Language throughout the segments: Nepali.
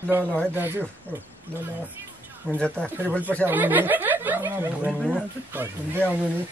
ल ल है दाजु ल ल हुन्छ त फेरि भोलिपछि आउनु नि हुँदै आउनु नि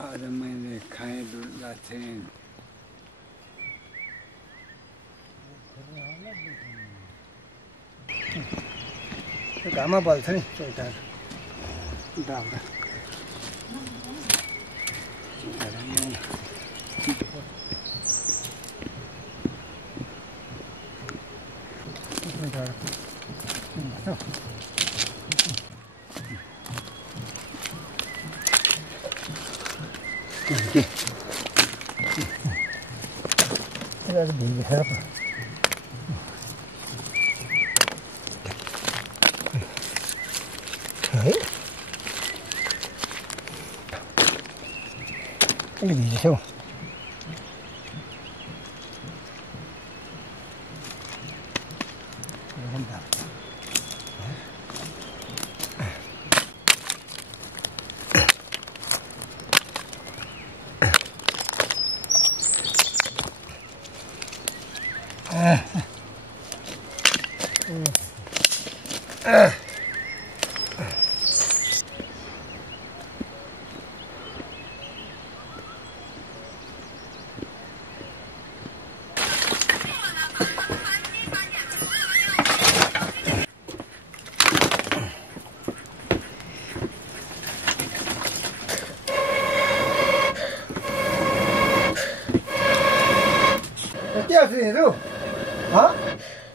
आज मैले खाएँ दुध लाछेन घाममा बल्छ नि चौताहरू दाउरा आज भिजेको छ है अलि भिजेछ हौ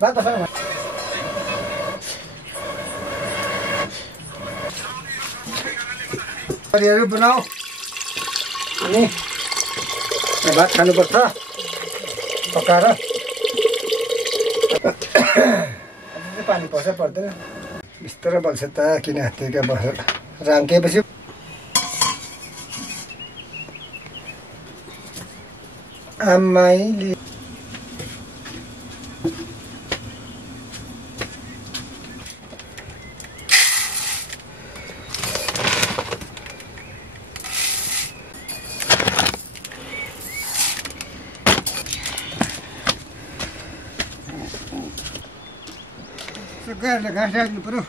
बात बसा परिहरू बनाऊ अनि भात खानुपर्छ पकाएर पानी पर्छ पर्दैन बिस्तारै बल्छ त किन त्यहीका बसेर राम्केपछि आमाइले गाईले घाँस राख्नु पर्यो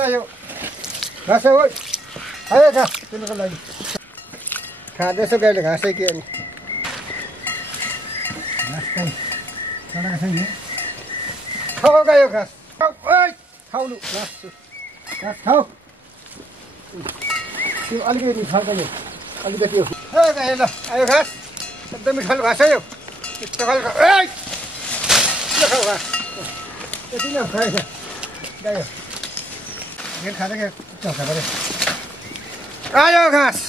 आयो घाँस हो आयो घाँस तिमीको लागि खाँदैछ गाईले घाँसै के अनि घाँस खाइ चढाएको छ नि खाऊ गायो घाँस खाउनु घाँस घाँस खाऊ त्यो अलिकति फर्कायो अलिकति हो गाई ल आयो घाँस एकदमै खालको घाँस आयो यस्तो खालको खाऊ घाँस यति नै खाएछ गायो घेर खाँदै क्या चौका पऱ्यो आयो घाँस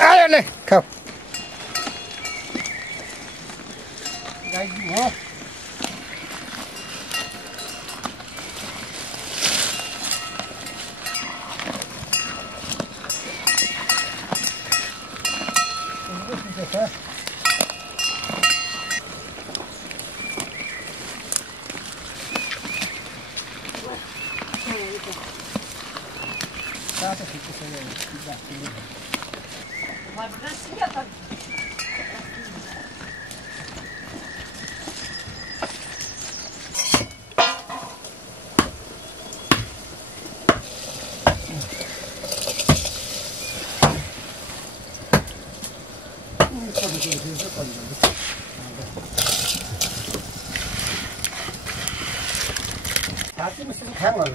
आयो नै खाऊ गाई हो Hati mesti dikawal.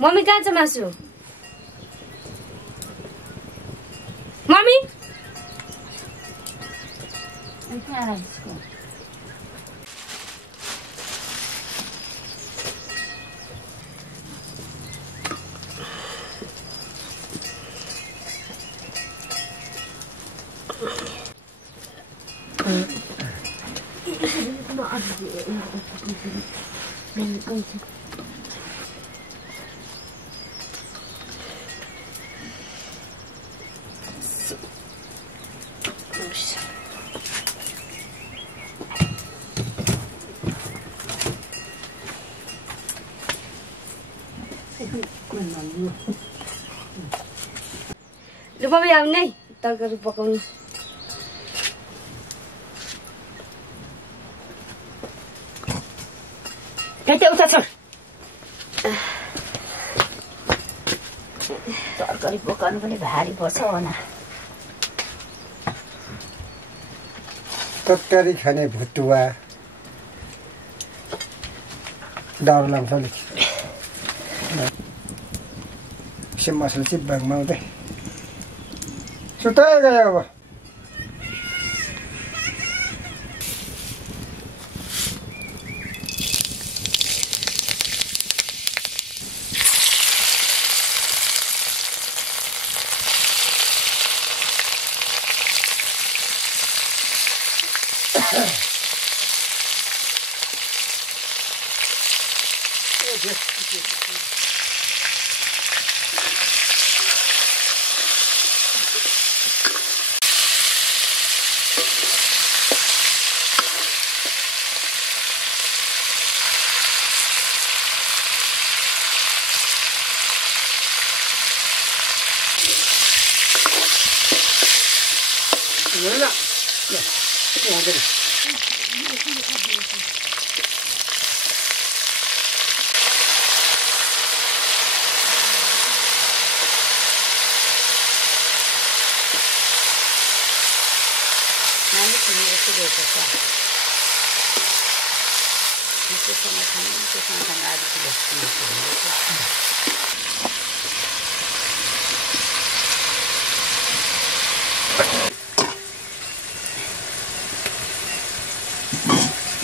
मम्मी कहाँ छ मासु मम्मी लु मम्मी आउने है तरकारी पकाउनु त्यही उता छ तरकारी पकाउनु पनि भारी पर्छ होला तरकारी खाने भुटुवा डर लाग्छ नि सिम मसला चाहिँ बागमाउँदै सुताइ गयो अब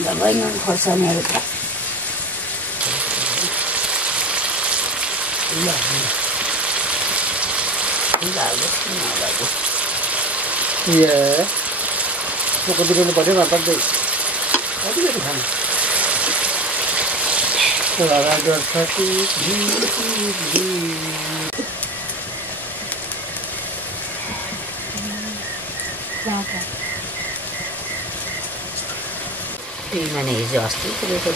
दबाई नुन खोर्सानीहरू दिनु पर्यो नपर्दै अलिकति खानु मैंने हिजो अस्ति पुगेको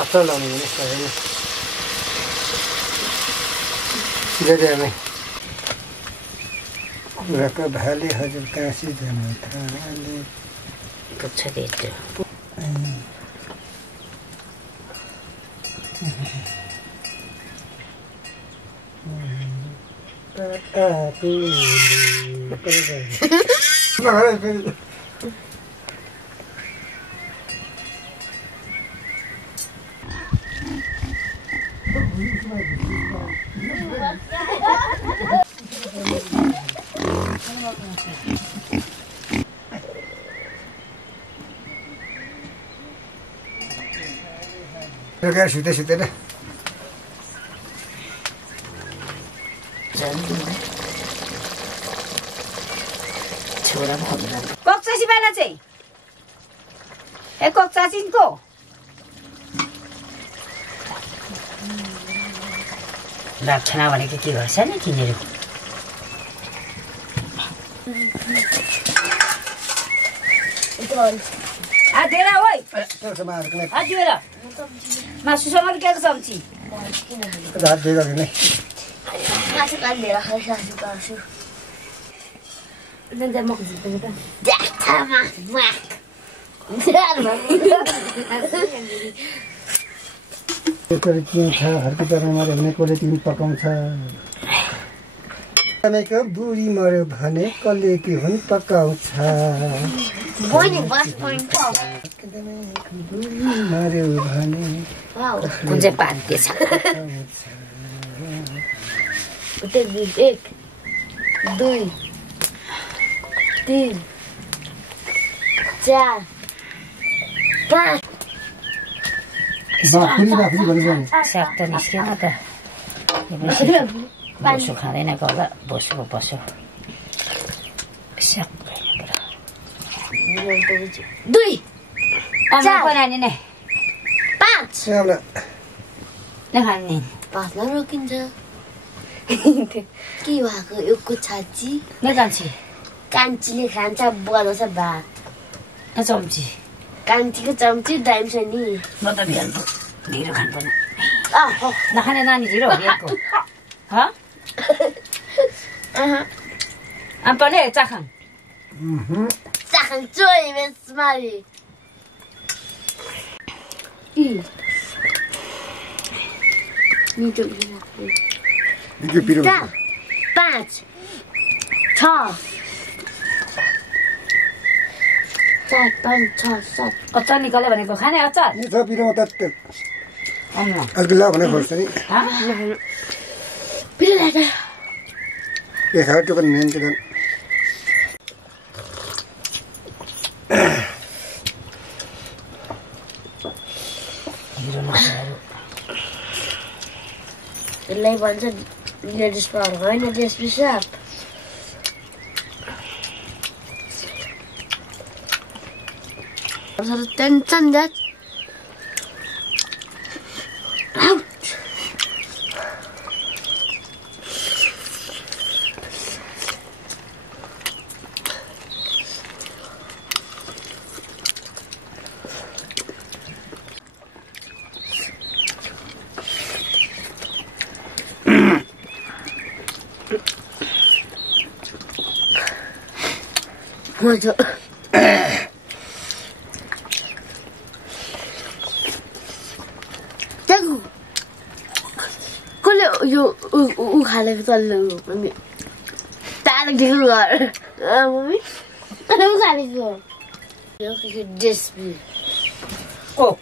after long ini mereka bahali hasil kasih jaman thali pucha dete बेलुका सुते सुतेर छोरा भन्दा कक्चासी बाला चाहिँ ए कक्चासीको रक्षणा भनेको के गर्छ नि तिनीहरू आधेरा ओइ मासु आधेरा मासुसँग के चम्ची रात दिएको नि Masuk kan dia kasih kasih. Nanti mau gitu kan. Dah sama mak. कसले किन्छ हर्की तरह मऱ्यो भने कसले तिमी पकाउँछ भनेको बुढी मऱ्यो भने कसले के हुन् पकाउँछ Boy bas point pop. बुढी मऱ्यो भने Wow. कुन चाहिँ पान्ते छ Betul एक 2 3 4 5 बाफुरी बाफुरी भन्छ साग त निस्केन त बोसो खाँदैन गर्दा बोसोको बसो साग दुई चार बनाने नै 5 एउटा नखाने पाँचमा रोकिन्छ के भएको एउटा छाची नजान्छी कान्छीले खान्छ बनाउँछ भात नचम्ची कान्छीको चम्ची दाइम छ नि म त बिहान ढिलो खानु पर्ने नखाने नानी ढिलो हो बिहाको आम्पाले चाखाङ चाखन चोइ मेसमारी मिठो बिजु पिरो 5 6 4 5 6 7 अचार निकाल्यो भनेको खाने अचार यो छ पिरोमा त अम्मा अलि ला भने खोज्छ नि पिरो लाटा के खायो त्यो पनि नेन्छ त यसलाई भन्छ लेडिज पावर होइन देश पिसाब टेन्सन द्याट मजा त्यहाँको कसले यो उखालेको चल्नु मम्मी टाढो ढिलो घर मम्मी उखालेको यो डेस्पी कोक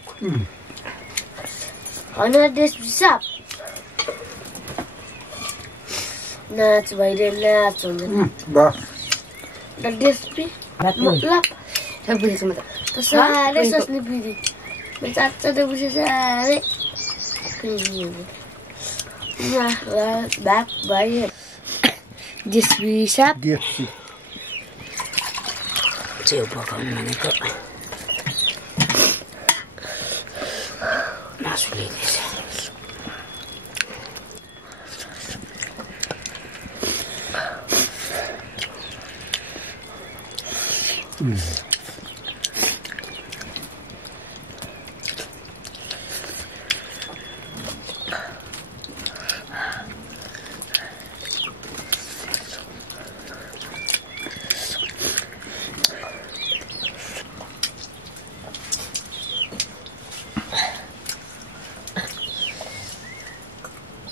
होइन डेस्पी साप नाच भइरहे नाच हुन्छ डेस्पी मतलब बुझेको म त साह्रै सोच्ने पिँधी मेरो चाचा बुझे साह्रै भाग भयो डेस्पी साप देसी च्याउ पकाउनु भनेको मासु ल्याइदिएछ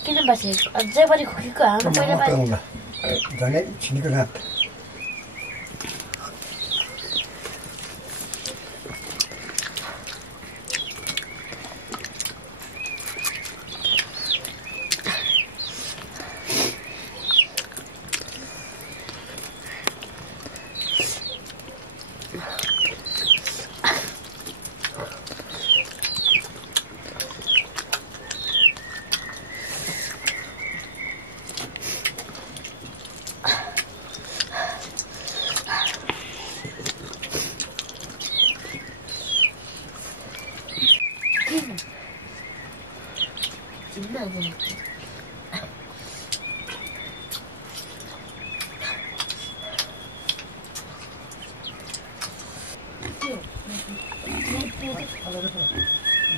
किन बसेको अझै बढी खुकीको हाम्रो पहिला झनै छिनीको रात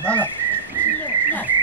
दाना Dạ.